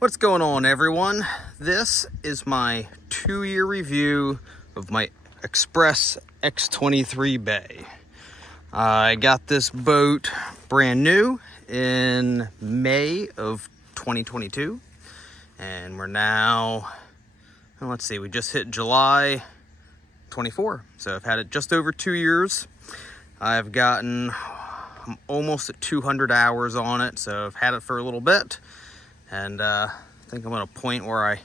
What's going on, everyone? This is my 2-year review of my Xpress X23 Bay. I got this boat brand new in May of 2022, and we're now, let's see, we just hit July 24, so I've had it just over 2 years. I'm almost at 200 hours on it, so I've had it for a little bit. And I think I'm at a point where I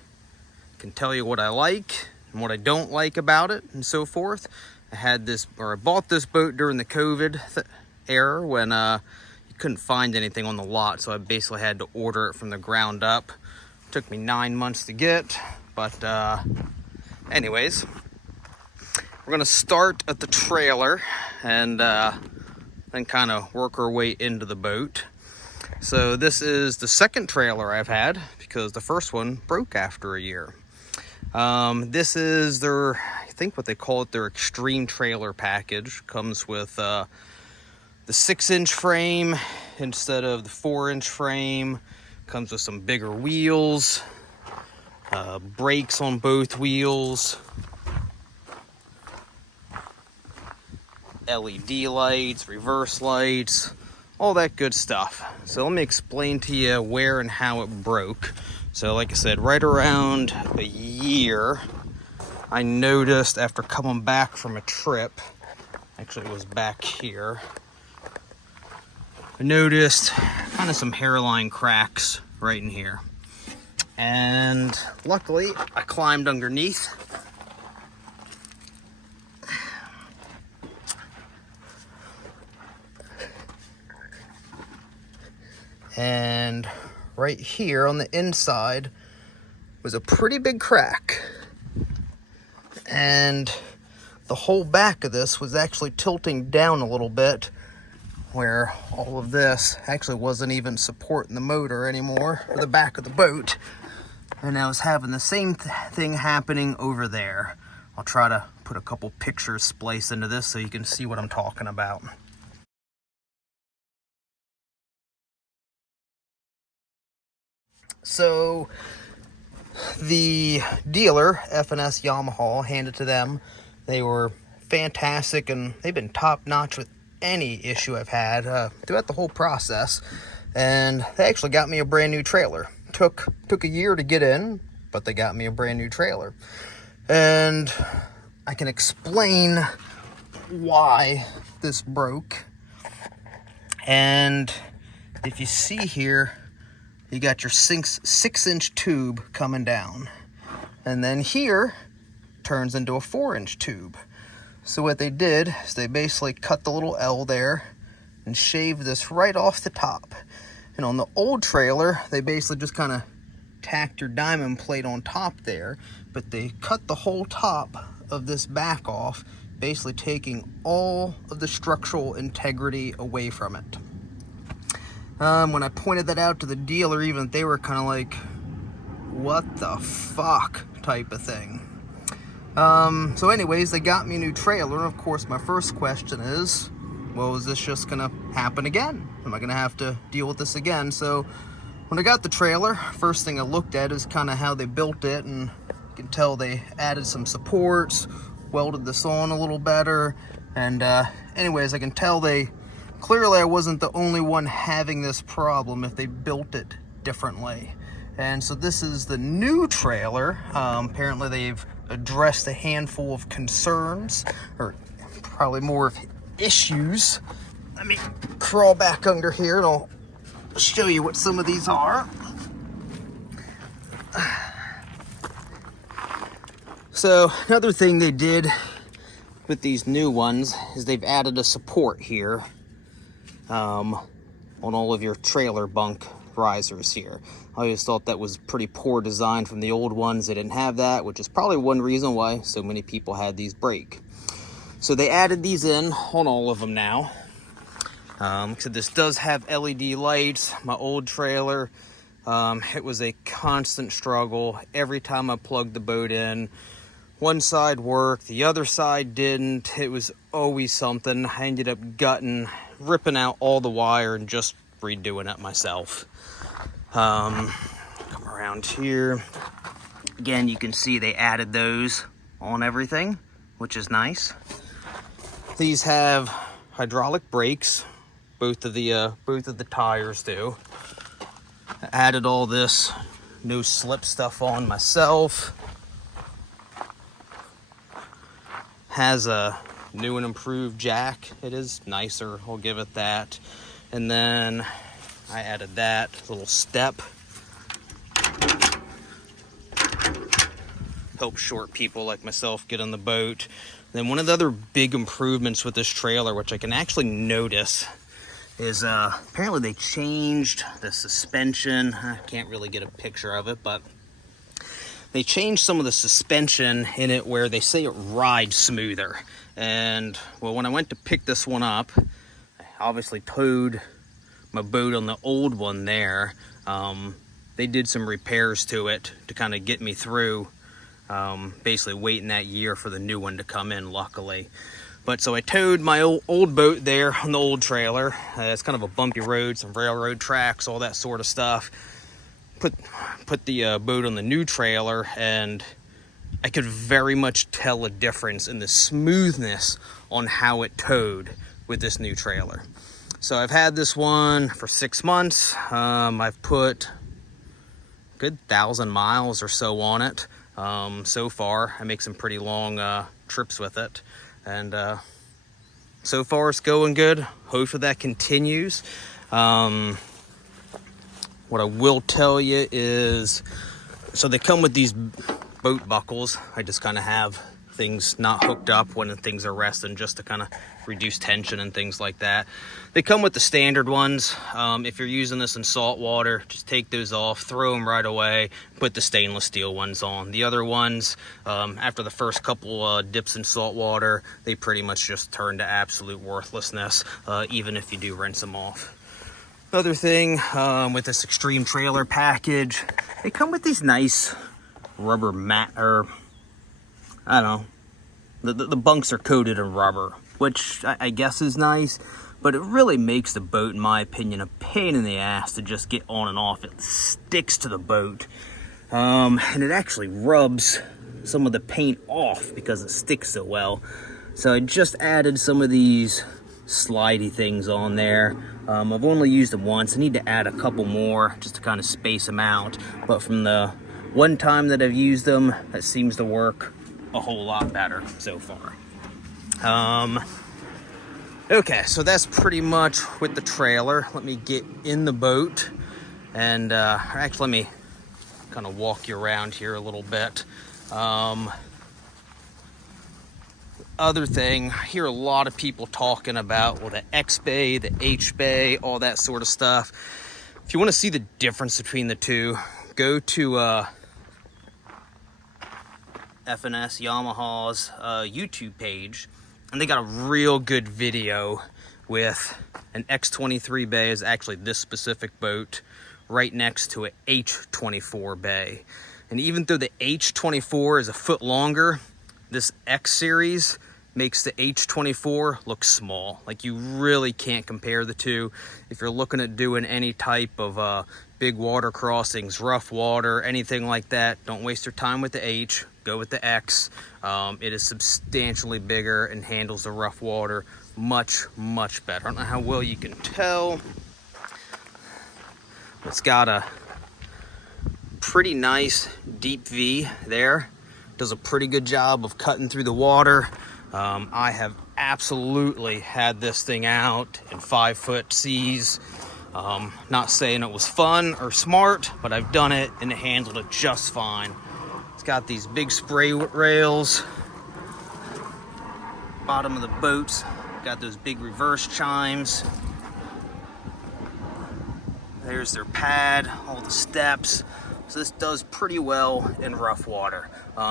can tell you what I like and what I don't like about it and so forth. I bought this boat during the COVID era when you couldn't find anything on the lot, so I basically had to order it from the ground up. It took me 9 months to get, but anyways, we're gonna start at the trailer and then kind of work our way into the boat. So this is the second trailer I've had because the first one broke after a year. This is their, I think what they call it, their extreme trailer package. Comes with the 6-inch frame instead of the 4-inch frame. Comes with some bigger wheels, brakes on both wheels, LED lights, reverse lights, all that good stuff. So let me explain to you where and how it broke. So like I said, right around a year, I noticed after coming back from a trip, actually it was back here, I noticed kind of some hairline cracks right in here. And luckily I climbed underneath. And right here on the inside was a pretty big crack. And the whole back of this was actually tilting down a little bit, where all of this actually wasn't even supporting the motor anymore, or the back of the boat. And I was having the same thing happening over there. I'll try to put a couple pictures spliced into this so you can see what I'm talking about. So the dealer, F&S Yamaha, handed to them. They were fantastic, and they've been top-notch with any issue I've had throughout the whole process. And they actually got me a brand new trailer. Took a year to get in, but they got me a brand new trailer. And I can explain why this broke. And if you see here, you got your 6-inch tube coming down. And then here turns into a 4-inch tube. So what they did is they basically cut the little L there and shaved this right off the top. And on the old trailer, they basically just kind of tacked your diamond plate on top there, but they cut the whole top of this back off, basically taking all of the structural integrity away from it. When I pointed that out to the dealer, even they were kind of like, what the fuck type of thing. So anyways, they got me a new trailer. Of course, my first question is, well, is this just gonna happen again? Am I gonna have to deal with this again? So when I got the trailer, first thing I looked at is kind of how they built it, and you can tell they added some supports, welded this on a little better, and anyways, I can tell clearly I wasn't the only one having this problem if they built it differently. And so this is the new trailer. Apparently they've addressed a handful of concerns, or probably more of issues. Let me crawl back under here and I'll show you what some of these are. So another thing they did with these new ones is they've added a support here on all of your trailer bunk risers here. I always thought that was pretty poor design from the old ones. They didn't have that, which is probably one reason why so many people had these break. So they added these in on all of them now. So this does have LED lights. My old trailer, it was a constant struggle. Every time I plugged the boat in, one side worked, the other side didn't. It was always something. I ended up ripping out all the wire and just redoing it myself. Come around around here. Again, you can see they added those on everything, which is nice. These have hydraulic brakes. Both of the tires do. I added all this no slip stuff on myself. Has a new and improved jack. It is nicer, I'll give it that. And then I added that little step. Help short people like myself get on the boat. Then one of the other big improvements with this trailer, which I can actually notice, is apparently they changed the suspension. I can't really get a picture of it, but they changed some of the suspension in it where they say it rides smoother. And well, when I went to pick this one up, I obviously towed my boat on the old one there. They did some repairs to it to kind of get me through, basically waiting that year for the new one to come in, luckily. But so I towed my old boat there on the old trailer. It's kind of a bumpy road, some railroad tracks, all that sort of stuff. Put the boat on the new trailer, and I could very much tell a difference in the smoothness on how it towed with this new trailer. So I've had this one for 6 months. I've put a good 1,000 miles or so on it so far. I make some pretty long trips with it. And so far it's going good. Hopefully that continues. What I will tell you is, so they come with these boat buckles. I just kind of have things not hooked up when things are resting, just to kind of reduce tension and things like that. They come with the standard ones. If you're using this in salt water, just take those off, throw them right away, put the stainless steel ones on. The other ones, after the first couple dips in salt water, they pretty much just turn to absolute worthlessness, even if you do rinse them off. Other thing, with this extreme trailer package, they come with these nice rubber mat, or I don't know, the bunks are coated in rubber, which I guess is nice, but it really makes the boat, in my opinion, a pain in the ass to just get on and off. It sticks to the boat, and it actually rubs some of the paint off because it sticks so well. So I just added some of these slidey things on there. I've only used them once. I need to add a couple more just to kind of space them out, but from the one time that I've used them, that seems to work a whole lot better so far. Okay, so that's pretty much with the trailer. Let me get in the boat, and actually let me kind of walk you around here a little bit. Other thing, I hear a lot of people talking about, well, the X Bay, the H Bay, all that sort of stuff. If you want to see the difference between the two, go to FNS Yamaha's YouTube page, and they got a real good video with an X23 Bay, is actually this specific boat, right next to an H24 Bay. And even though the H24 is a foot longer, this X series makes the H24 look small. Like, you really can't compare the two. If you're looking at doing any type of big water crossings, rough water, anything like that, don't waste your time with the H. Go with the X. It is substantially bigger and handles the rough water much, much better. I don't know how well you can tell. It's got a pretty nice deep V there. Does a pretty good job of cutting through the water. I have absolutely had this thing out in 5-foot seas. Not saying it was fun or smart, but I've done it and it handled it just fine. It's got these big spray rails. Bottom of the boats, got those big reverse chimes. There's their pad, all the steps. So this does pretty well in rough water.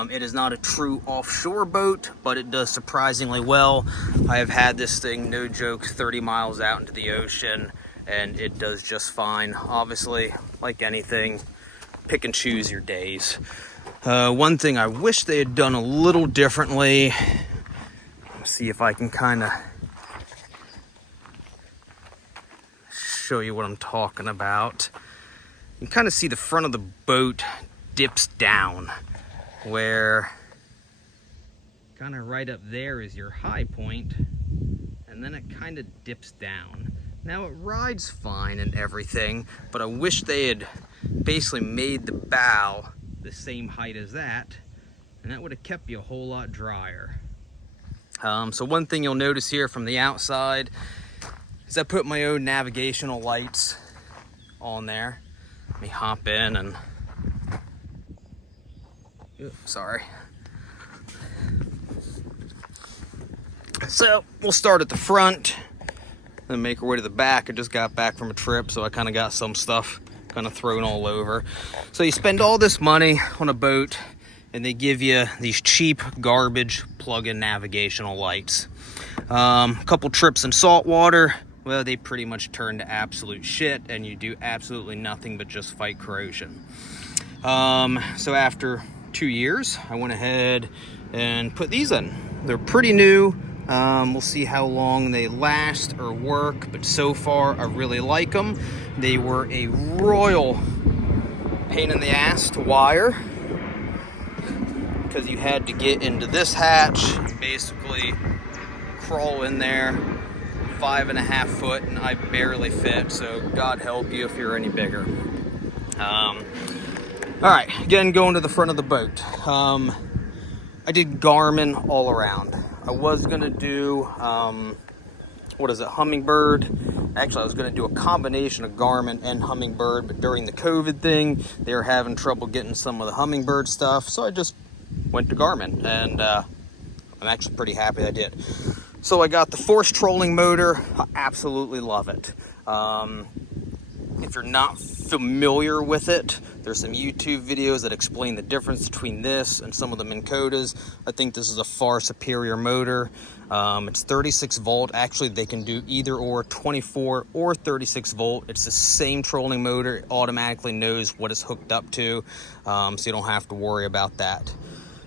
It is not a true offshore boat, but it does surprisingly well. I have had this thing, no joke, 30 miles out into the ocean, and it does just fine. Obviously, like anything, pick and choose your days. One thing I wish they had done a little differently, let's see if I can kind of show you what I'm talking about. you can kind of see the front of the boat dips down, where kind of right up there is your high point, and then it kind of dips down. Now it rides fine and everything, but I wish they had basically made the bow the same height as that, and that would have kept you a whole lot drier. So one thing you'll notice here from the outside is I put my own navigational lights on there. Let me hop in and, oops, sorry. So we'll start at the front, then make our way to the back. I just got back from a trip, so I kind of got some stuff kind of thrown all over. So you spend all this money on a boat, and they give you these cheap garbage plug-in navigational lights. A couple trips in saltwater, well, they pretty much turn to absolute shit, and you do absolutely nothing but just fight corrosion. So after 2 years, I went ahead and put these in. They're pretty new. We'll see how long they last or work, but so far I really like them. They were a royal pain in the ass to wire, because you had to get into this hatch and basically crawl in there 5.5 foot, and I barely fit, so God help you if you're any bigger. All right, again, going to the front of the boat. I did Garmin all around. I was gonna do, Hummingbird. Actually, I was gonna do a combination of Garmin and Hummingbird, but during the COVID thing, they were having trouble getting some of the Hummingbird stuff, so I just went to Garmin, and I'm actually pretty happy I did. So I got the force trolling motor. I absolutely love it. If you're not familiar with it, there's some YouTube videos that explain the difference between this and some of the Minn Kotas. I think this is a far superior motor. It's 36 volt. Actually, they can do either or, 24 or 36 volt. It's the same trolling motor. It automatically knows what it's hooked up to, so you don't have to worry about that.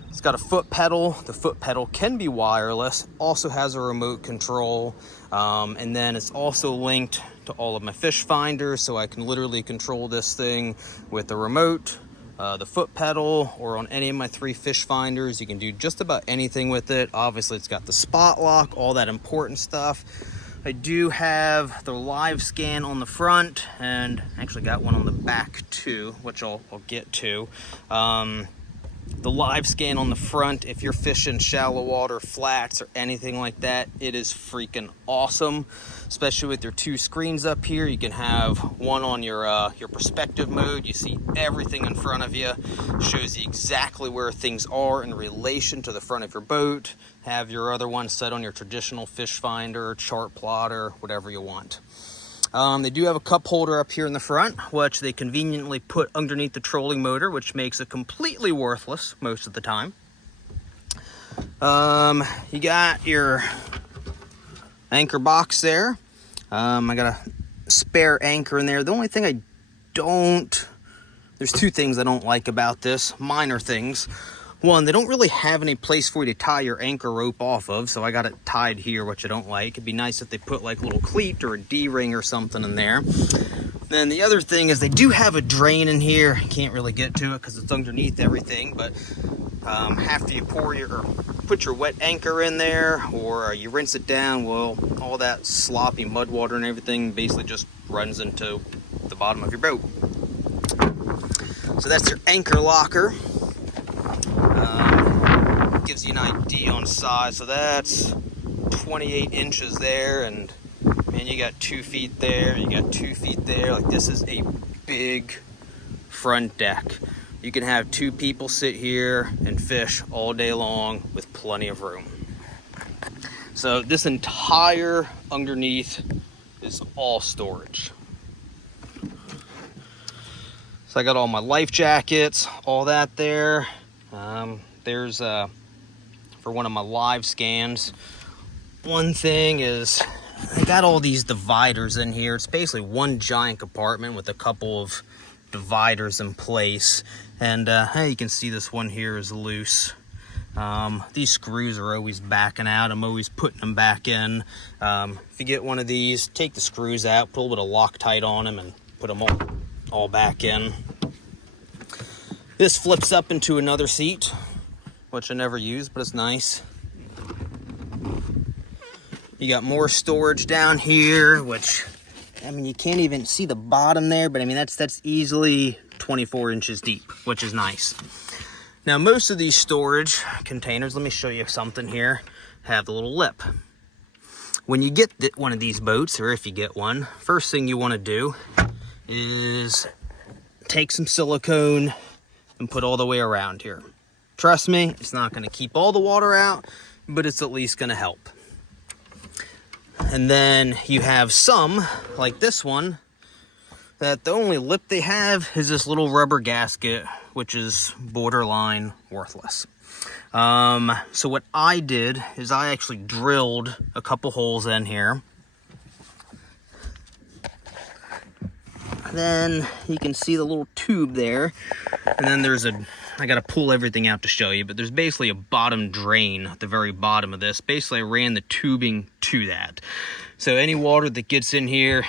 It's got a foot pedal. The foot pedal can be wireless, also has a remote control, and then it's also linked to all of my fish finders, so I can literally control this thing with the remote, the foot pedal, or on any of my 3 fish finders. You can do just about anything with it. Obviously, it's got the spot lock, all that important stuff. I do have the live scan on the front, and actually got one on the back too, which I'll get to. The live scan on the front, if you're fishing shallow water, flats, or anything like that, it is freaking awesome, especially with your 2 screens up here. You can have one on your perspective mode. You see everything in front of you, shows you exactly where things are in relation to the front of your boat. Have your other one set on your traditional fish finder, chart plotter, whatever you want. They do have a cup holder up here in the front, which they conveniently put underneath the trolling motor, which makes it completely worthless most of the time. You got your anchor box there. I got a spare anchor in there. The only thing there's 2 things I don't like about this, minor things. One, they don't really have any place for you to tie your anchor rope off of, so I got it tied here, which I don't like. It'd be nice if they put like a little cleat or a D-ring or something in there. Then the other thing is they do have a drain in here. I can't really get to it because it's underneath everything, but after you put your wet anchor in there, or you rinse it down, well, all that sloppy mud water and everything basically just runs into the bottom of your boat. So that's your anchor locker. Gives you an idea on size. So that's 28 inches there, and you got 2 feet there, you got 2 feet there. Like, this is a big front deck. You can have 2 people sit here and fish all day long with plenty of room. So this entire underneath is all storage. So I got all my life jackets, all that there. There's for one of my live scans. One thing is I got all these dividers in here. It's basically one giant compartment with a couple of dividers in place. And hey, you can see this one here is loose. These screws are always backing out. I'm always putting them back in. If you get one of these, take the screws out, put a little bit of Loctite on them, and put them on. all back in. This flips up into another seat, which I never use, but it's nice. You got more storage down here, which, I mean, you can't even see the bottom there, but I mean, that's easily 24 inches deep, which is nice. Now, most of these storage containers, let me show you something here, have the little lip. When you get one of these boats, or if you get one, first thing you want to do is take some silicone and put all the way around here. Trust me, it's not going to keep all the water out, but it's at least going to help. And then you have some, like this one, that the only lip they have is this little rubber gasket, which is borderline worthless. So what I did is I actually drilled a couple holes in here. Then you can see the little tube there. And then I got to pull everything out to show you, but there's basically a bottom drain at the very bottom of this. Basically, I ran the tubing to that. So any water that gets in here,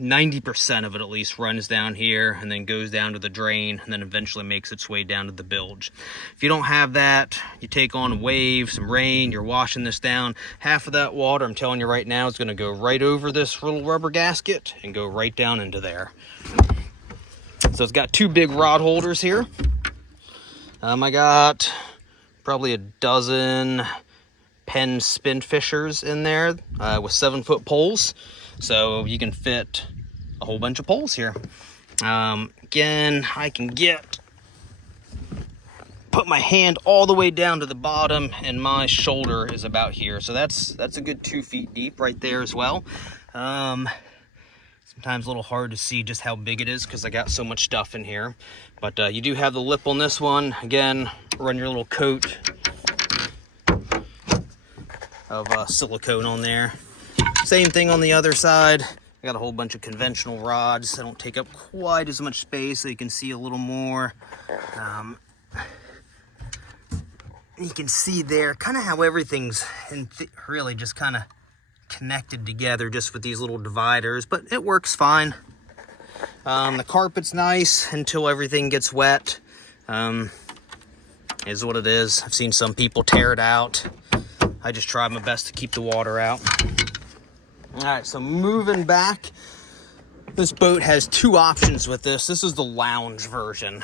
90% of it at least runs down here and then goes down to the drain and then eventually makes its way down to the bilge. If you don't have that, you take on a wave, some rain, you're washing this down, half of that water, I'm telling you right now, is going to go right over this little rubber gasket and go right down into there. So it's got two big rod holders here. I got probably a dozen Penn spin fishers in there with 7-foot poles. So you can fit a whole bunch of poles here. Again, I can put my hand all the way down to the bottom and my shoulder is about here. So that's a good 2 feet deep right there as well. Sometimes a little hard to see just how big it is because I got so much stuff in here. But you do have the lip on this one. Again, run your little coat of silicone on there. Same thing on the other side. I got a whole bunch of conventional rods that don't take up quite as much space, so you can see a little more. You can see there kind of how everything's really just kind of connected together just with these little dividers, but it works fine. The carpet's nice until everything gets wet. Is what it is. I've seen some people tear it out. I just try my best to keep the water out. All right, so moving back, this boat has two options with this. This is the lounge version.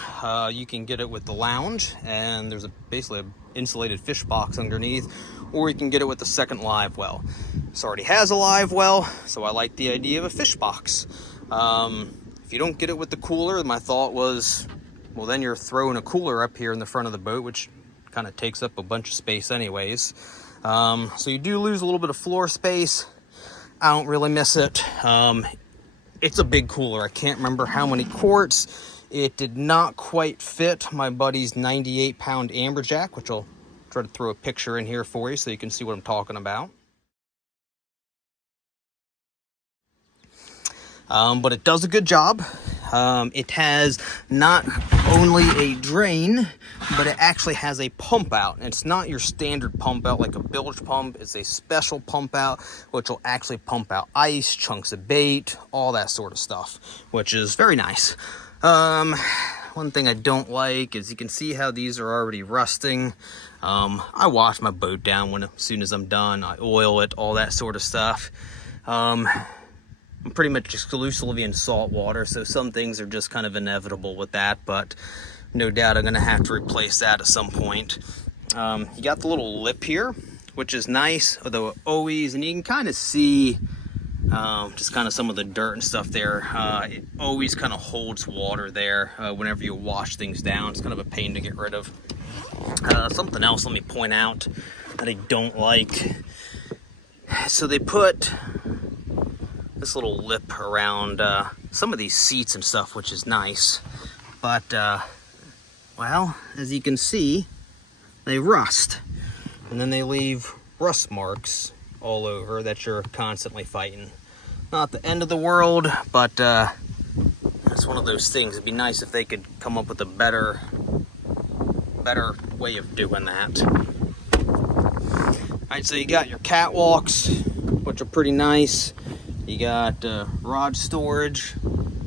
You can get it with the lounge, and there's basically an insulated fish box underneath, or you can get it with the second live well. This already has a live well, so I like the idea of a fish box. If you don't get it with the cooler, my thought was, well, then you're throwing a cooler up here in the front of the boat, which kind of takes up a bunch of space anyways. So you do lose a little bit of floor space. I don't really miss it. It's a big cooler. I can't remember how many quarts. It did not quite fit my buddy's 98-pound amberjack, which I'll try to throw a picture in here for you so you can see what I'm talking about. But it does a good job. It has not only a drain, but it actually has a pump out. And it's not your standard pump out like a bilge pump. It's a special pump out, which will actually pump out ice, chunks of bait, all that sort of stuff, which is very nice. One thing I don't like is you can see how these are already rusting. I wash my boat down as soon as I'm done. I oil it, all that sort of stuff. I'm pretty much exclusively in salt water, so some things are just kind of inevitable with that, but no doubt I'm going to have to replace that at some point. You got the little lip here, which is nice, although always, and you can kind of see just kind of some of the dirt and stuff there. It always kind of holds water there whenever you wash things down. It's kind of a pain to get rid of. Something else let me point out that I don't like. So they put this little lip around some of these seats and stuff, which is nice, but well, as you can see, they rust, and then they leave rust marks all over that you're constantly fighting. Not the end of the world, but it's one of those things. It'd be nice if they could come up with a better way of doing that. All right, so you got your catwalks, which are pretty nice. You got rod storage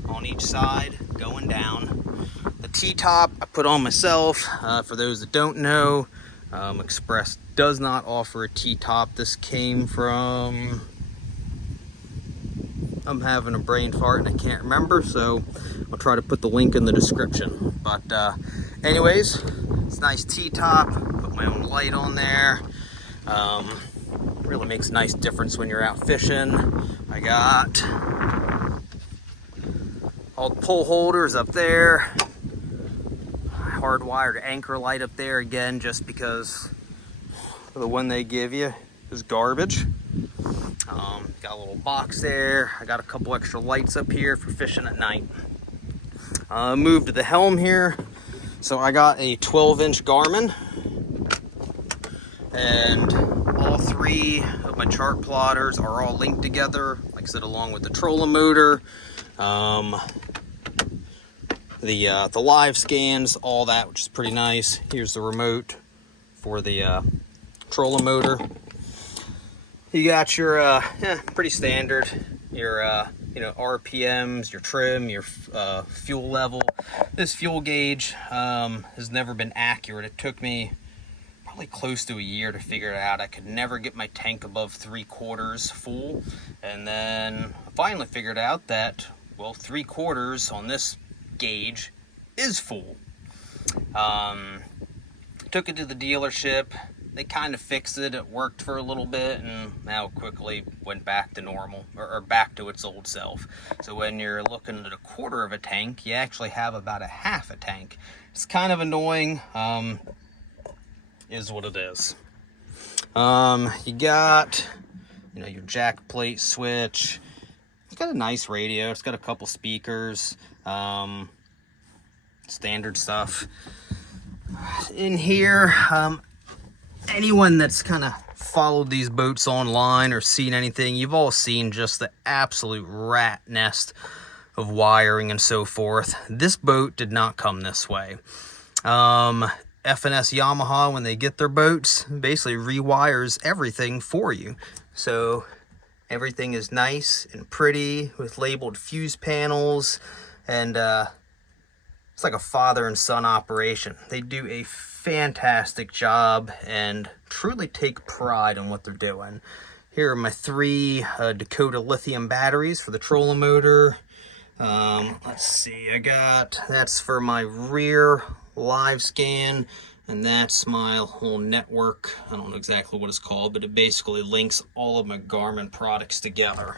on each side going down. The T-top I put on myself. For those that don't know, Xpress does not offer a T-top. This came from, I'm having a brain fart and I can't remember, so I'll try to put the link in the description. But anyways, it's a nice T-top. Put my own light on there. Really makes a nice difference when you're out fishing. I got all the pole holders up there. Hardwired anchor light up there again, just because the one they give you is garbage. Got a little box there. I got a couple extra lights up here for fishing at night. Moved to the Helm here. So I got a 12-inch Garmin, and all three of my chart plotters are all linked together, like I said, along with the trolling motor, the live scans, all that, which is pretty nice. Here's the remote for the trolling motor. You got your pretty standard, your RPMs, your trim, your fuel level. This fuel gauge has never been accurate. It took me probably close to a year to figure it out. I could never get my tank above 3/4 full, and then I finally figured out that, well, 3/4 on this gauge is full. Took it to the dealership. They kind of fixed it. It worked for a little bit, and now quickly went back to normal, or back to its old self. So when you're looking at 1/4 of a tank, you actually have about 1/2 a tank. It's kind of annoying. Is what it is. You got, your jack plate switch. It's got a nice radio. It's got a couple speakers. Standard stuff. In here, anyone that's kind of followed these boats online or seen anything, you've all seen just the absolute rat nest of wiring and so forth. This boat did not come this way. F&S Yamaha, when they get their boats, basically rewires everything for you. So everything is nice and pretty with labeled fuse panels, and it's like a father and son operation. They do a fantastic job and truly take pride in what they're doing. Here are my 3 Dakota lithium batteries for the trolling motor. Let's see, that's for my rear live scan, and that's my whole network. I don't know exactly what it's called, but it basically links all of my Garmin products together.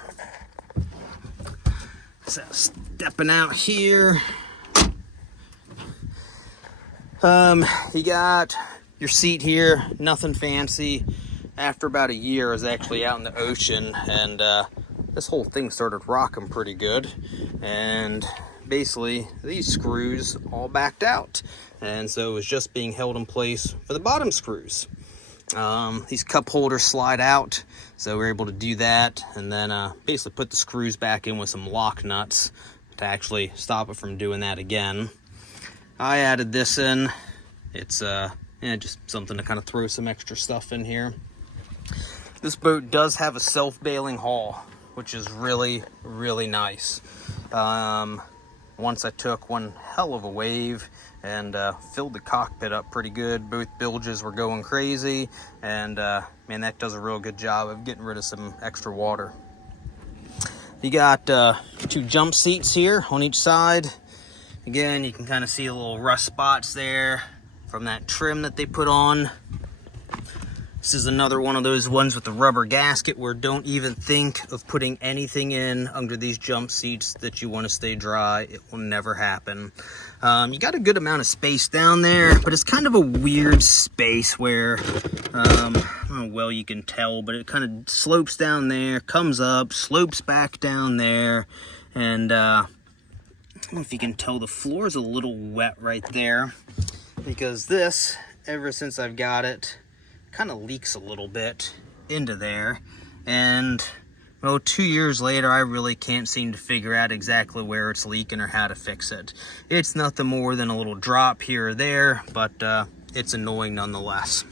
So stepping out here, you got your seat here, nothing fancy. After about a year, I was actually out in the ocean, and this whole thing started rocking pretty good, and basically these screws all backed out, and so it was just being held in place for the bottom screws. These cup holders slide out, so we're able to do that, and then basically put the screws back in with some lock nuts to actually stop it from doing that again. I added this in. It's just something to kind of throw some extra stuff in here. This boat does have a self-bailing hull, which is really, really nice. Once I took one hell of a wave and filled the cockpit up pretty good. Both bilges were going crazy, and man, that does a real good job of getting rid of some extra water. You got 2 jump seats here on each side. Again, you can kind of see the little rust spots there from that trim that they put on. This is another one of those ones with the rubber gasket where don't even think of putting anything in under these jump seats that you want to stay dry. It will never happen. You got a good amount of space down there, but it's kind of a weird space where, I don't know how well you can tell, but it kind of slopes down there, comes up, slopes back down there, and I don't know if you can tell, the floor is a little wet right there, because this, ever since I've got it, kind of leaks a little bit into there, and well, 2 years later, I really can't seem to figure out exactly where it's leaking or how to fix it. It's nothing more than a little drop here or there, but it's annoying nonetheless.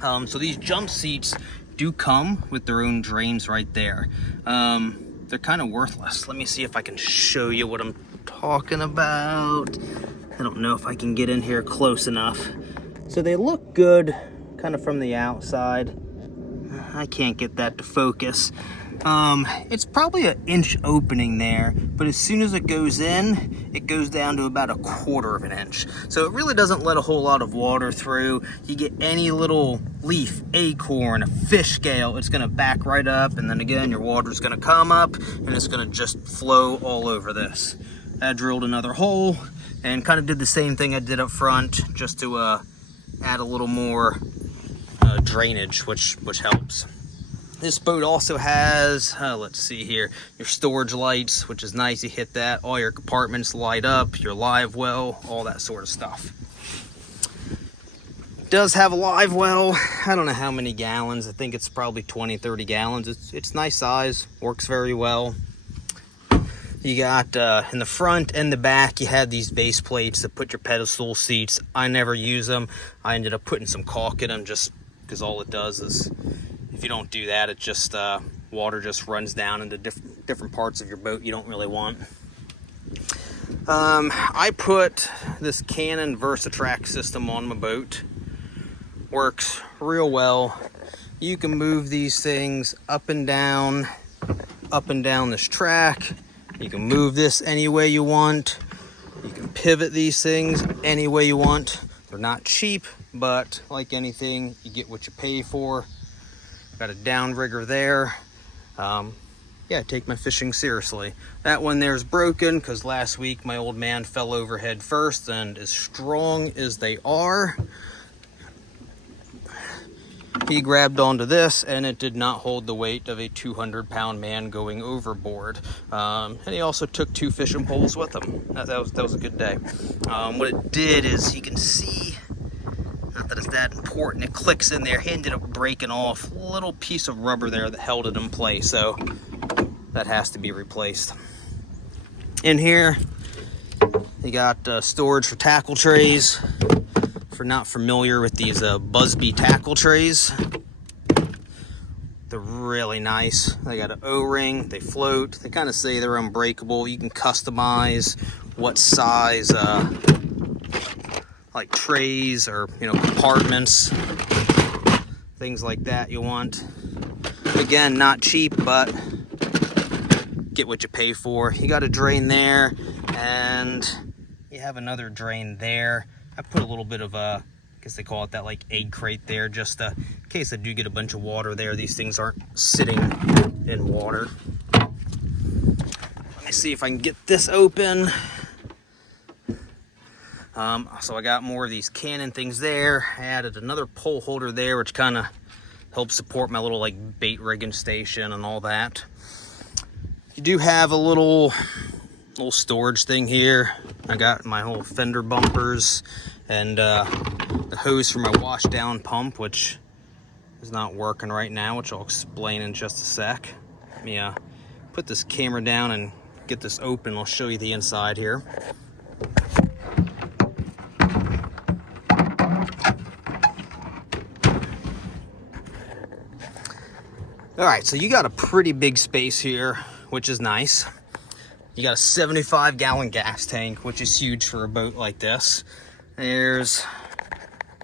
So these jump seats do come with their own drains right there. They're kind of worthless. Let me see if I can show you what I'm talking about. I don't know if I can get in here close enough. So they look good kind of from the outside. I can't get that to focus. It's probably an inch opening there, but as soon as it goes in, it goes down to about 1/4 of an inch. So it really doesn't let a whole lot of water through. You get any little leaf, acorn, a fish scale, it's gonna back right up, and then again, your water's gonna come up, and it's gonna just flow all over this. I drilled another hole, and kind of did the same thing I did up front, just to add a little more drainage, which helps. This boat also has, let's see here, your storage lights, which is nice. You hit that, all your compartments light up, your live well, all that sort of stuff. It does have a live well. I don't know how many gallons. I think it's probably 20, 30 gallons. It's nice size, works very well. You got, in the front and the back, you had these base plates that put your pedestal seats. I never use them. I ended up putting some caulk in them just because all it does is, if you don't do that, it just water just runs down into different parts of your boat you don't really want. I put this Canon VersaTrack system on my boat. Works real well. You can move these things up and down this track. You can move this any way you want. You can pivot these things any way you want. They're not cheap, but like anything, you get what you pay for. Got a downrigger there. Yeah, take my fishing seriously. That one there's broken because last week my old man fell over head first, and as strong as they are, he grabbed onto this and it did not hold the weight of a 200-pound man going overboard. And he also took 2 fishing poles with him. That was a good day. What it did is, you can see, not that it's that important, it clicks in there. He ended up breaking off a little piece of rubber there that held it in place, so that has to be replaced. In here, you got storage for tackle trays. If you're not familiar with these Busby tackle trays, they're really nice. They got an O-ring, they float, they kind of say they're unbreakable. You can customize what size like trays or, you know, compartments, things like that you want. Again, not cheap, but get what you pay for. You got a drain there, and you have another drain there. I put a little bit of I guess they call it that, like, egg crate there, just in case I do get a bunch of water there. These things aren't sitting in water. Let me see if I can get this open. So I got more of these Canon things there. I added another pole holder there, which kind of helps support my little, like, bait rigging station and all that. You do have a little storage thing here. I got my whole fender bumpers and the hose for my wash down pump, which is not working right now, which I'll explain in just a sec. Let me put this camera down and get this open. I'll show you the inside here. All right, so you got a pretty big space here, which is nice. You got a 75-gallon gas tank, which is huge for a boat like this. There's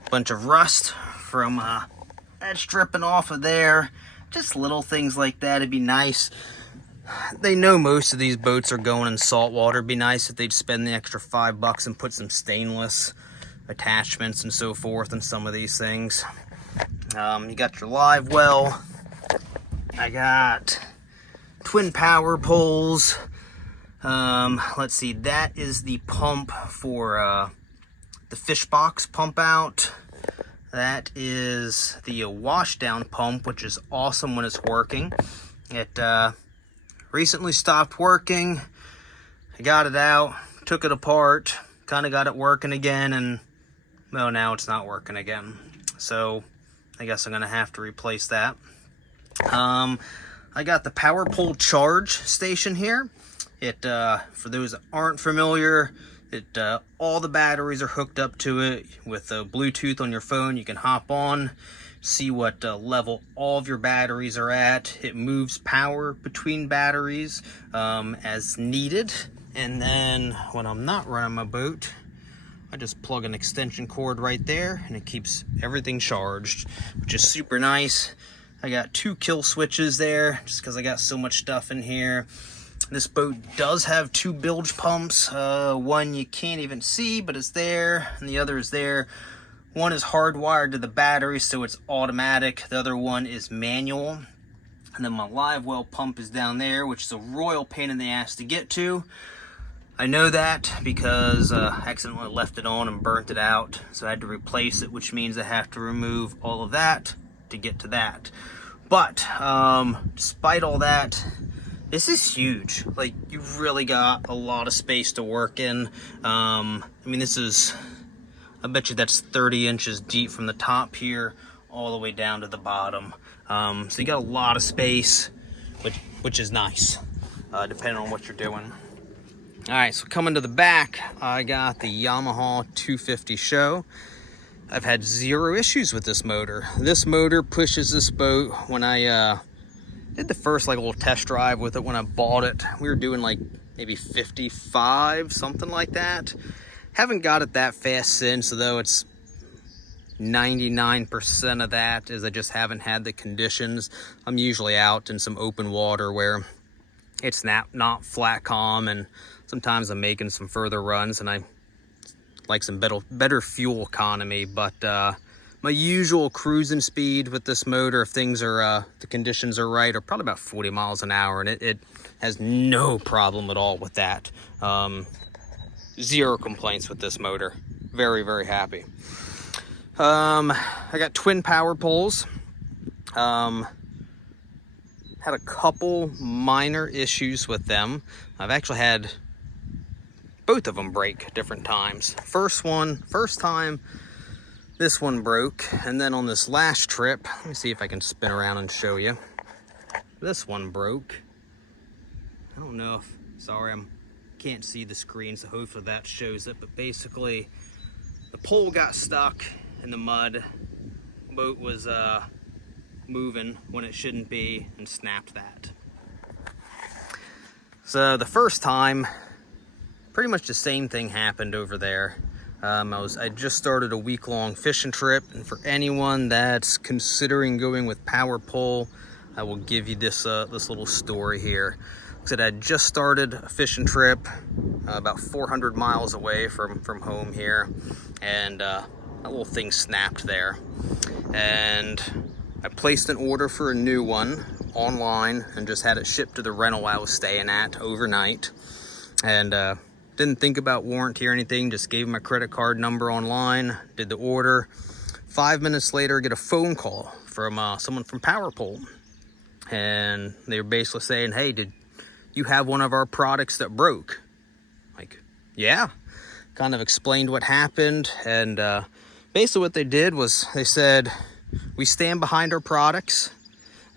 a bunch of rust from that stripping off of there. Just little things like that. It'd be nice. They know most of these boats are going in salt water. It'd be nice if they'd spend the extra $5 and put some stainless attachments and so forth in some of these things. You got your live well. I got twin power poles. Let's see, that is the pump for the fish box pump out. That is the wash down pump, which is awesome when it's working. It recently stopped working. I got it out, took it apart, kind of got it working again, and well, now it's not working again. So I guess I'm gonna have to replace that. I got the power pole charge station here. It, for those that aren't familiar, all the batteries are hooked up to it with Bluetooth on your phone. You can hop on, see what level all of your batteries are at. It moves power between batteries as needed. And then when I'm not running my boat, I just plug an extension cord right there and it keeps everything charged, which is super nice. I got 2 kill switches there just because I got so much stuff in here. This boat does have 2 bilge pumps. One you can't even see, but it's there, and the other is there. One is hardwired to the battery, so it's automatic. The other one is manual. And then my live well pump is down there, which is a royal pain in the ass to get to. I know that because I accidentally left it on and burnt it out, so I had to replace it, which means I have to remove all of that to get to that. But despite all that, this is huge. Like, you've really got a lot of space to work in. I mean, this is, I bet you that's 30 inches deep from the top here all the way down to the bottom. So you got a lot of space, which is nice, depending on what you're doing. All right, so coming to the back, I got the Yamaha 250 Show. I've had 0 issues with this motor. This motor pushes this boat. When I did the first like little test drive with it when I bought it, we were doing like maybe 55, something like that. Haven't got it that fast since, though. It's 99% of that is I just haven't had the conditions. I'm usually out in some open water where it's not flat calm, and sometimes I'm making some further runs and I like some better fuel economy. But my usual cruising speed with this motor, if things are the conditions are right, are probably about 40 miles an hour, and it has no problem at all with that. 0 complaints with this motor. Very, very happy. I got twin power poles. Had a couple minor issues with them. I've actually had both of them break different times. First time this one broke, and then on this last trip, let me see if I can spin around and show you. This one broke. I don't know if, sorry, can't see the screen, so hopefully that shows it, but basically the pole got stuck in the mud. Boat was moving when it shouldn't be and snapped that. So the first time, pretty much the same thing happened over there. I just started a week-long fishing trip, and for anyone that's considering going with power pole, I will give you this little story here. I had just started a fishing trip about 400 miles away from home here, and that little thing snapped there. And I placed an order for a new one online and just had it shipped to the rental I was staying at overnight. And didn't think about warranty or anything, just gave my credit card number online, did the order. 5 minutes later, I get a phone call from someone from PowerPole. And they were basically saying, hey, did you have one of our products that broke? Like, yeah. Kind of explained what happened. And basically what they did was they said, we stand behind our products.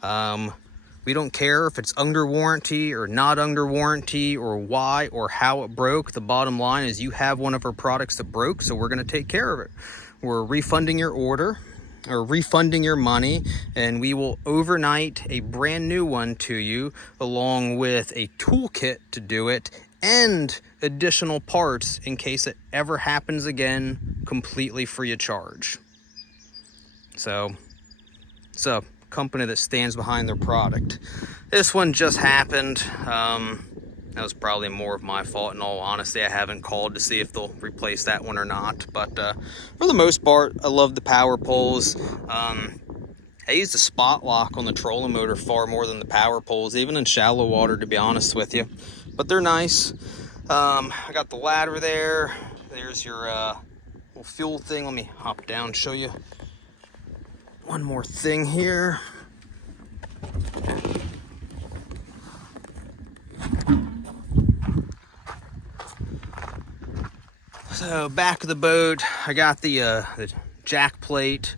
We don't care if it's under warranty or not under warranty or why or how it broke. The bottom line is you have one of our products that broke, so we're going to take care of it. We're refunding your order or refunding your money, and we will overnight a brand new one to you along with a toolkit to do it and additional parts in case it ever happens again, completely free of charge. So it's a company that stands behind their product. This one just happened. That was probably more of my fault, in all honesty. I haven't called to see if they'll replace that one or not, but for the most part, I love the power poles. I use the spot lock on the trolling motor far more than the power poles, even in shallow water, to be honest with you, but they're nice. I got the ladder there. There's your little fuel thing. Let me hop down and show you one more thing here. So back of the boat, I got the jack plate.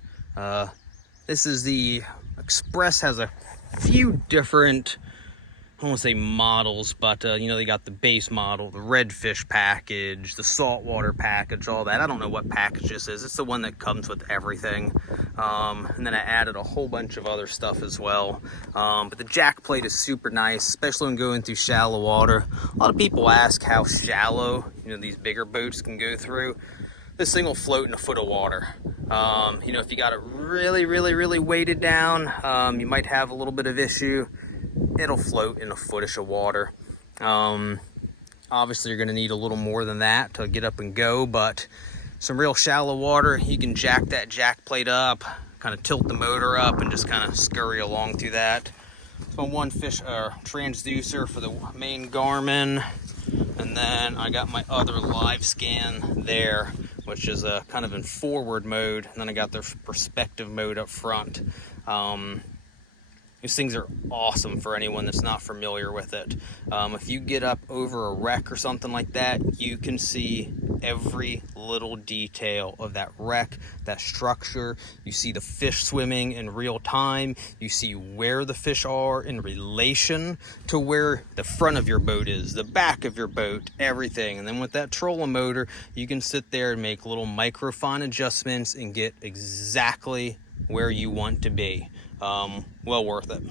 This is the Xpress, has a few different, I don't want to say models, but you know, they got the base model, the redfish package, the saltwater package, all that. I don't know what package this is. It's the one that comes with everything. And then I added a whole bunch of other stuff as well. But the jack plate is super nice, especially when going through shallow water. A lot of people ask how shallow, these bigger boats can go through. This thing will float in a foot of water. If you got it really, really, really weighted down, you might have a little bit of issue. It'll float in a footish of water. Obviously, you're going to need a little more than that to get up and go, but some real shallow water, you can jack that jack plate up, kind of tilt the motor up, and just kind of scurry along through that. So one fish transducer for the main Garmin, and then I got my other live scan there, which is kind of in forward mode, and then I got the perspective mode up front. These things are awesome for anyone that's not familiar with it. If you get up over a wreck or something like that, you can see every little detail of that wreck, that structure. You see the fish swimming in real time. You see where the fish are in relation to where the front of your boat is, the back of your boat, everything. And then with that trolling motor, you can sit there and make little micro fine adjustments and get exactly where you want to be. Well worth it.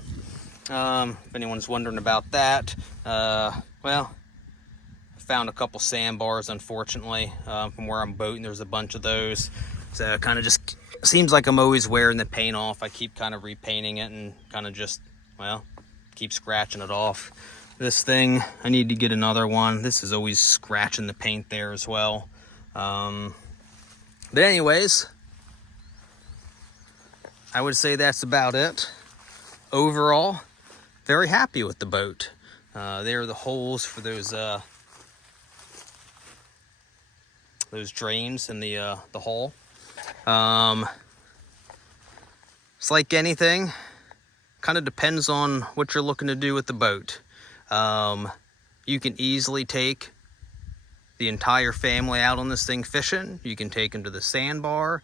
If anyone's wondering about that, well, I found a couple sandbars, unfortunately, from where I'm boating. There's a bunch of those, so it kind of just seems like I'm always wearing the paint off. I keep kind of repainting it and kind of just, well, keep scratching it off. This thing, I need to get another one. This is always scratching the paint there as well. But anyways, I would say that's about it. Overall, very happy with the boat. There are the holes for those drains in the hull. It's like anything, kind of depends on what you're looking to do with the boat. You can easily take the entire family out on this thing fishing. You can take them to the sandbar.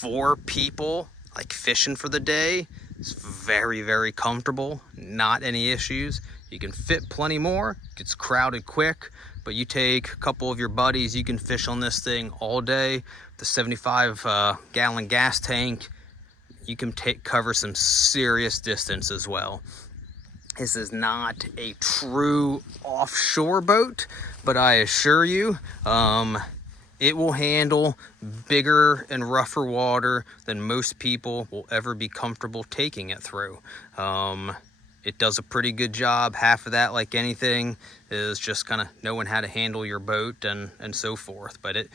4 people, like fishing for the day, it's very, very comfortable, not any issues. You can fit plenty more, gets crowded quick, but you take a couple of your buddies, you can fish on this thing all day. The 75 gallon gas tank, you can cover some serious distance as well. This is not a true offshore boat, but I assure you, it will handle bigger and rougher water than most people will ever be comfortable taking it through. It does a pretty good job. Half of that, like anything, is just kind of knowing how to handle your boat and so forth. But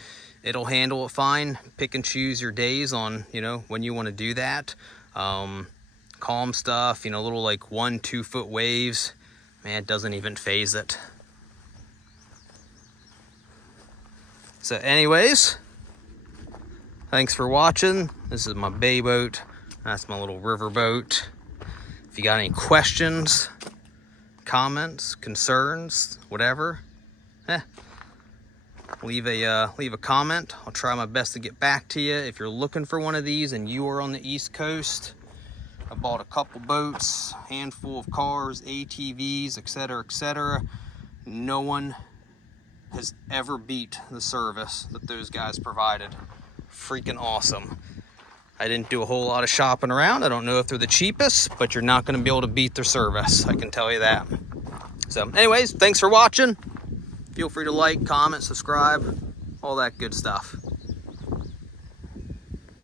it'll handle it fine. Pick and choose your days on, when you want to do that. Calm stuff, little like 1-2 foot waves, man, it doesn't even faze it. So anyways, thanks for watching. This is my bay boat. That's my little river boat. If you got any questions, comments, concerns, whatever, leave a comment. I'll try my best to get back to you. If you're looking for one of these and you are on the East Coast, I bought a couple boats, handful of cars, ATVs, etc., etc. No one has ever beat the service that those guys provided. Freaking awesome. I didn't do a whole lot of shopping around. I don't know if they're the cheapest, but you're not going to be able to beat their service. I can tell you that. So anyways, thanks for watching. Feel free to like, comment, subscribe, all that good stuff.